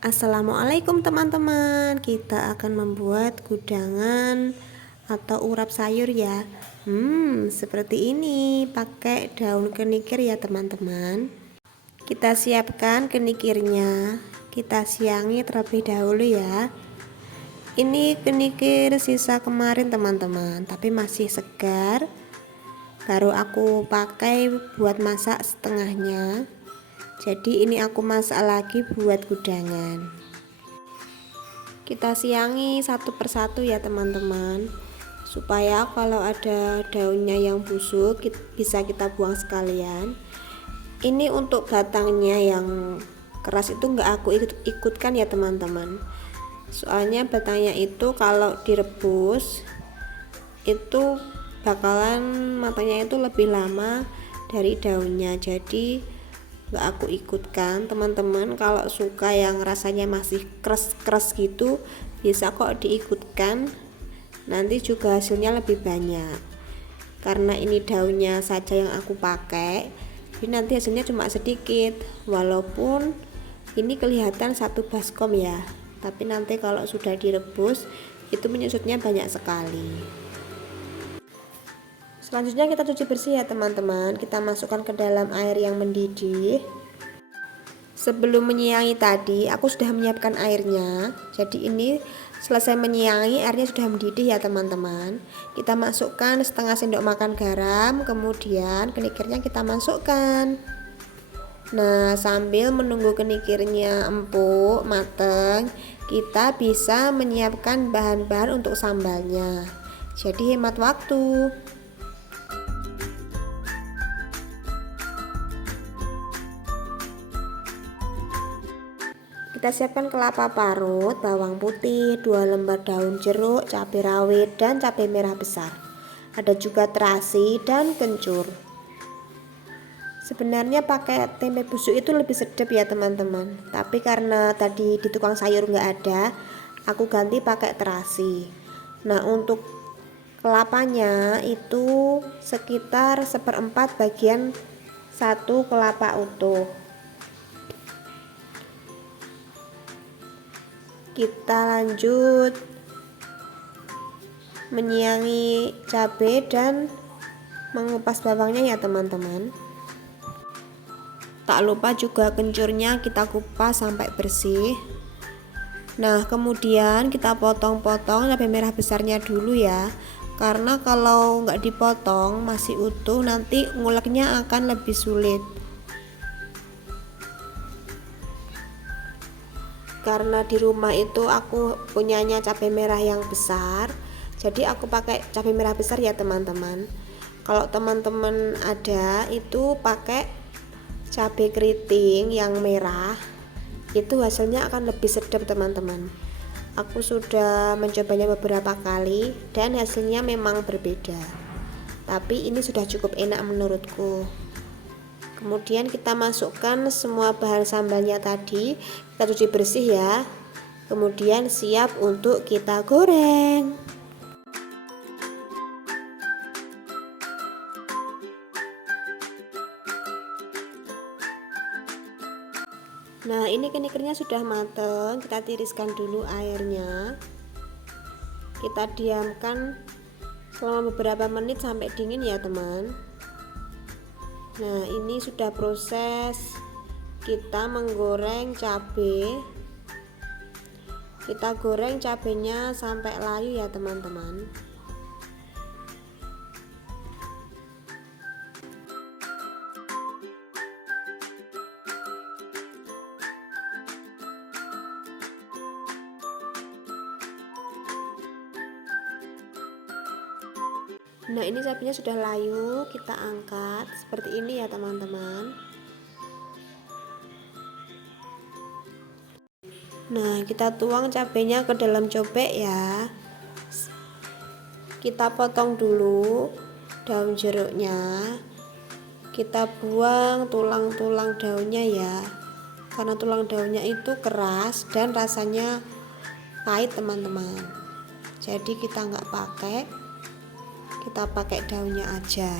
Assalamualaikum teman-teman. Kita akan membuat gudangan atau urap sayur ya. Seperti ini, pakai daun kenikir ya teman-teman. Kita siapkan kenikirnya. Kita siangi terlebih dahulu ya. Ini kenikir sisa kemarin teman-teman, tapi masih segar. Baru aku pakai buat masak setengahnya. Jadi ini aku masak lagi buat gudangan. Kita siangi satu persatu ya teman-teman, supaya kalau ada daunnya yang busuk bisa kita buang sekalian. Ini untuk batangnya yang keras itu nggak aku ikutkan ya teman-teman, soalnya batangnya itu kalau direbus itu bakalan matangnya itu lebih lama dari daunnya, jadi nggak aku ikutkan. Teman-teman kalau suka yang rasanya masih keras gitu bisa kok diikutkan, nanti juga hasilnya lebih banyak. Karena ini daunnya saja yang aku pakai, jadi nanti hasilnya cuma sedikit, walaupun ini kelihatan satu baskom ya, tapi nanti kalau sudah direbus itu menyusutnya banyak sekali. Selanjutnya kita cuci bersih ya teman-teman. Kita masukkan ke dalam air yang mendidih. Sebelum menyiangi tadi aku sudah menyiapkan airnya. Jadi ini selesai menyiangi, airnya sudah mendidih ya teman-teman. Kita masukkan setengah sendok makan garam, kemudian kenikirnya kita masukkan. Nah, sambil menunggu kenikirnya empuk mateng, kita bisa menyiapkan bahan-bahan untuk sambalnya. Jadi hemat waktu. Kita siapkan kelapa parut, bawang putih, 2 lembar daun jeruk, cabai rawit dan cabai merah besar. Ada juga terasi dan kencur. Sebenarnya pakai tempe busuk itu lebih sedap ya teman-teman, tapi karena tadi di tukang sayur nggak ada, aku ganti pakai terasi. Nah, untuk kelapanya itu sekitar 1/4 bagian 1 kelapa utuh. Kita lanjut menyiangi cabai dan mengupas bawangnya ya teman-teman. Tak lupa juga kencurnya kita kupas sampai bersih. Nah, kemudian kita potong-potong cabai merah besarnya dulu ya, karena kalau nggak dipotong masih utuh nanti nguleknya akan lebih sulit. Karena di rumah itu aku punyanya cabai merah yang besar, jadi aku pakai cabai merah besar ya teman-teman. Kalau teman-teman ada itu pakai cabai keriting yang merah, itu hasilnya akan lebih sedap teman-teman. Aku sudah mencobanya beberapa kali dan hasilnya memang berbeda, tapi ini sudah cukup enak menurutku. Kemudian kita masukkan semua bahan sambalnya tadi, kita cuci bersih ya. Kemudian siap untuk kita goreng. Nah, ini kenikirnya sudah mateng, kita tiriskan dulu airnya. Kita diamkan selama beberapa menit sampai dingin ya teman. Nah, ini sudah proses kita menggoreng cabai. Kita goreng cabenya sampai layu ya teman-teman. Nah, ini cabenya sudah layu, kita angkat seperti ini ya teman-teman. Nah, kita tuang cabenya ke dalam cobek ya. Kita potong dulu daun jeruknya. Kita buang tulang-tulang daunnya ya, karena tulang daunnya itu keras dan rasanya pahit teman-teman. Jadi kita nggak pakai, kita pakai daunnya aja.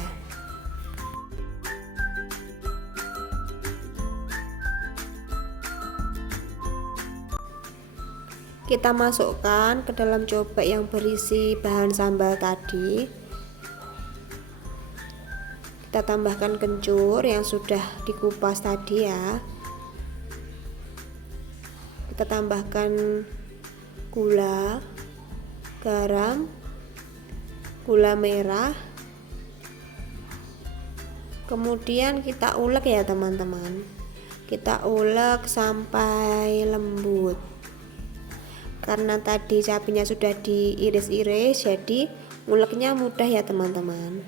kita masukkan ke dalam cobek yang berisi bahan sambal tadi. Kita tambahkan kencur yang sudah dikupas tadi ya. Kita tambahkan gula, garam, gula merah. Kemudian kita ulek ya teman-teman. Kita ulek sampai lembut. Karena tadi cabenya sudah diiris-iris, jadi nguleknya mudah ya teman-teman.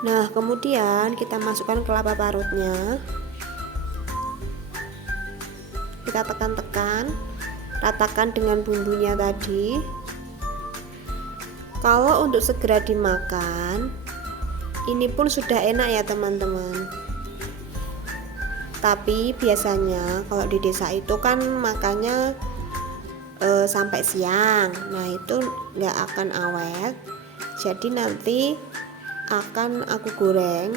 Nah, kemudian kita masukkan kelapa parutnya. Kita tekan-tekan, ratakan dengan bumbunya tadi. Kalau untuk segera dimakan, ini pun sudah enak ya teman-teman. Tapi biasanya kalau di desa itu kan makannya sampai siang. Nah, itu nggak akan awet. Jadi nanti akan aku goreng.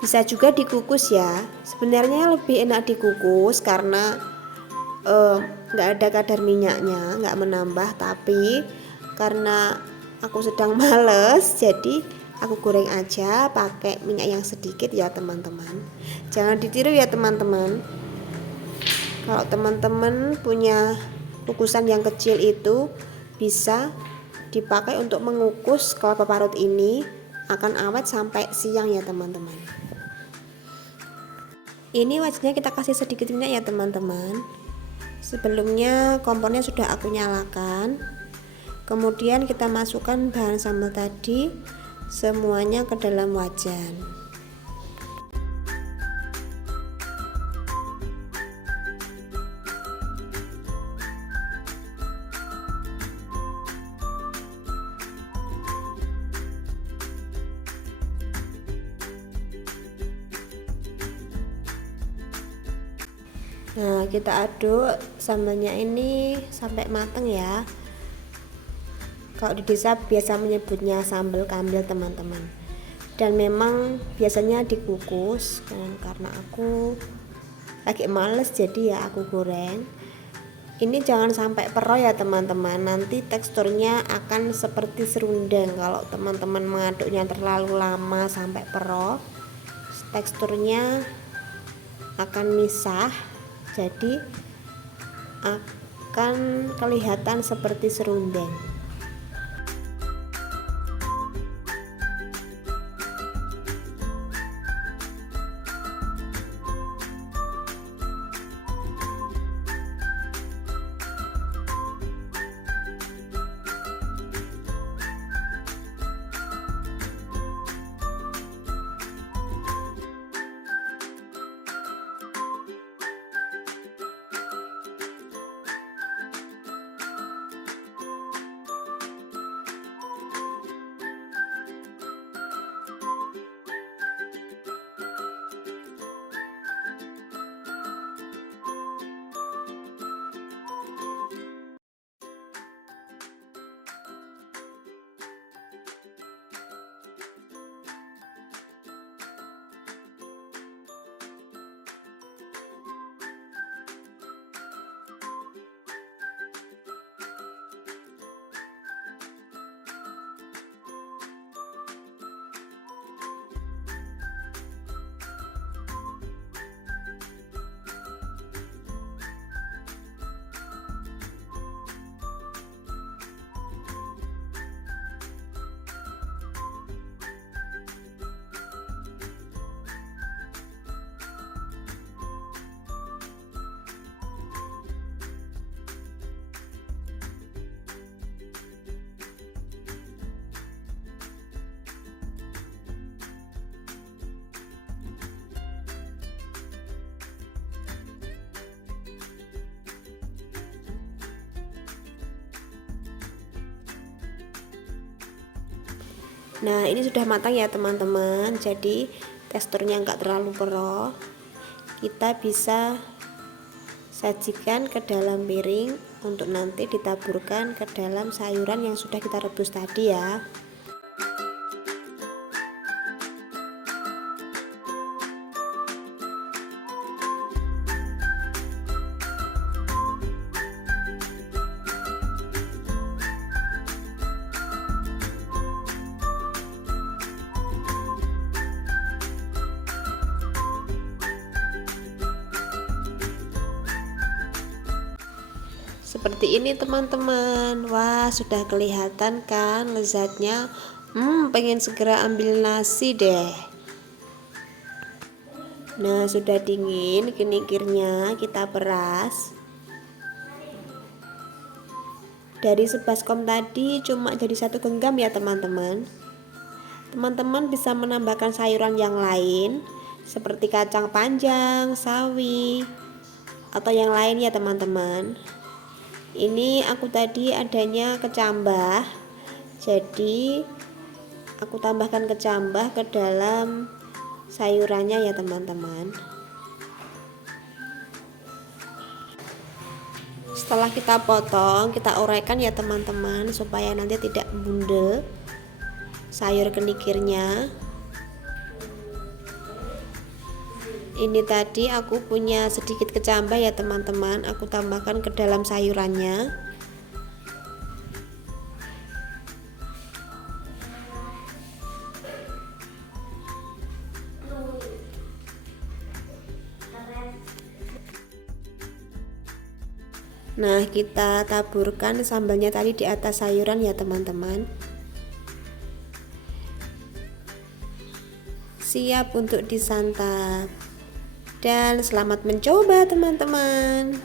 Bisa juga dikukus ya. Sebenarnya lebih enak dikukus karena nggak ada kadar minyaknya, nggak menambah. Tapi karena aku sedang males, jadi aku goreng aja pakai minyak yang sedikit ya teman-teman. Jangan ditiru ya teman-teman. Kalau teman-teman punya kukusan yang kecil itu bisa dipakai untuk mengukus kelapa parut ini, akan awet sampai siang ya teman-teman. Ini wajahnya kita kasih sedikit minyak ya teman-teman. Sebelumnya kompornya sudah aku nyalakan. Kemudian kita masukkan bahan sambal tadi semuanya ke dalam wajan. Nah, kita aduk sambalnya ini sampai matang ya. Kalau di desa biasa menyebutnya sambal kambil teman-teman. Dan memang biasanya dikukus, karena aku lagi males jadi ya aku goreng. Ini jangan sampai pero ya teman-teman. Nanti teksturnya akan seperti serundeng. Kalau teman-teman mengaduknya terlalu lama sampai pero, teksturnya akan misah. Jadi akan kelihatan seperti serundeng. Nah, ini sudah matang ya teman-teman. Jadi teksturnya enggak terlalu pero. Kita bisa sajikan ke dalam piring untuk nanti ditaburkan ke dalam sayuran yang sudah kita rebus tadi ya. Seperti ini teman-teman. Wah, sudah kelihatan kan lezatnya. Pengen segera ambil nasi deh. Nah, sudah dingin, kenikirnya kita peras. Dari sebaskom tadi cuma jadi 1 genggam ya teman-teman. Teman-teman bisa menambahkan sayuran yang lain seperti kacang panjang, sawi, atau yang lain ya teman-teman. Ini aku tadi adanya kecambah, jadi aku tambahkan kecambah ke dalam sayurannya ya teman-teman. Setelah kita potong, kita uraikan ya teman-teman supaya nanti tidak bundel sayur kenikirnya. Ini tadi aku punya sedikit kecambah ya teman-teman, aku tambahkan ke dalam sayurannya. Nah, kita taburkan sambalnya tadi di atas sayuran ya teman-teman. Siap untuk disantap. Dan selamat mencoba teman-teman.